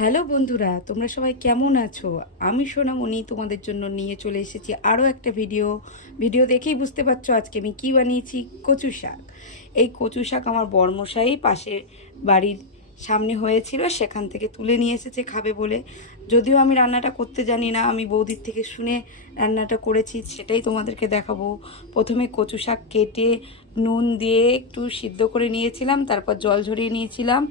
Hello বন্ধুরা, তোমরা সবাই কেমন আছো? আমি সোনামণি তোমাদের জন্য নিয়ে চলে এসেছি আরও একটা ভিডিও দেখেই বুঝতে পারছো আজকে আমি কি বানিয়েছি। কচু শাক। এই কচু শাক আমার বড়মশাই পাশে বাড়ির সামনে হয়েছিল, সেখান থেকে তুলে নিয়ে এসেছে খাবে বলে। যদিও আমি রান্নাটা করতে জানি না, আমি বৌদির থেকে শুনে রান্নাটা করেছি, সেটাই তোমাদেরকে দেখাবো। প্রথমে কচু শাক কেটে নুন দিয়ে একটু সিদ্ধ করে নিয়েছিলাম, তারপর জল ঝরিয়ে নিয়েছিলাম।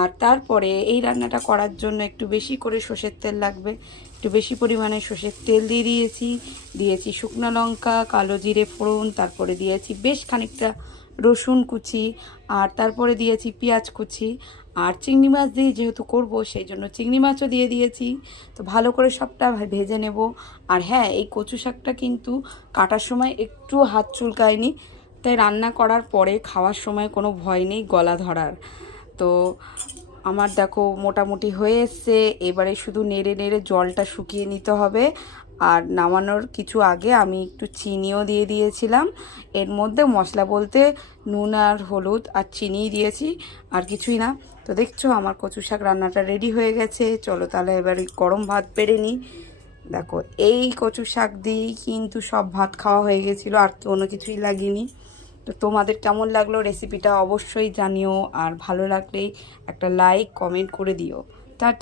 আর তারপরে এই রান্নাটা করার জন্য একটু বেশি করে সর্ষের তেল লাগবে, একটু বেশি পরিমাণে সর্ষের তেল দিয়েছি শুকনো লঙ্কা, কালো জিরে ফোড়ন, তারপরে দিয়েছি বেশ খানিকটা রসুন কুচি, আর তারপরে দিয়েছি পেঁয়াজ কুচি। আর চিংড়ি মাছ দিয়ে যেহেতু করব, সেই জন্য চিংড়ি মাছও দিয়ে দিয়েছি। তো ভালো করে সবটা ভেজে নেব। আর হ্যাঁ, এই কচু শাকটা কিন্তু কাটার সময় একটু হাত চুলকায়নি, তাই রান্না করার পরে খাওয়ার সময় কোনো ভয় নেই গলা ধরার। তো আমার দেখো মোটামুটি হয়ে এসছে, এবারে শুধু নেড়ে নেড়ে জলটা শুকিয়ে নিতে হবে। আর নামানোর কিছু আগে আমি একটু চিনিও দিয়ে দিয়েছিলাম। এর মধ্যে মশলা বলতে নুন আর হলুদ আর চিনিই দিয়েছি, আর কিছুই না। তো দেখছো আমার কচু শাক রান্নাটা রেডি হয়ে গেছে। চলো তাহলে এবার গরম ভাত বেড়ে নিই। দেখো এই কচু শাক দিয়েই কিন্তু সব ভাত খাওয়া হয়ে গেছিলো, আর কোনো কিছুই লাগেনি। তো তোমাদের কেমন লাগলো রেসিপিটা অবশ্যই জানিও, আর ভালো লাগলেই একটা লাইক কমেন্ট করে দিও। টাটা।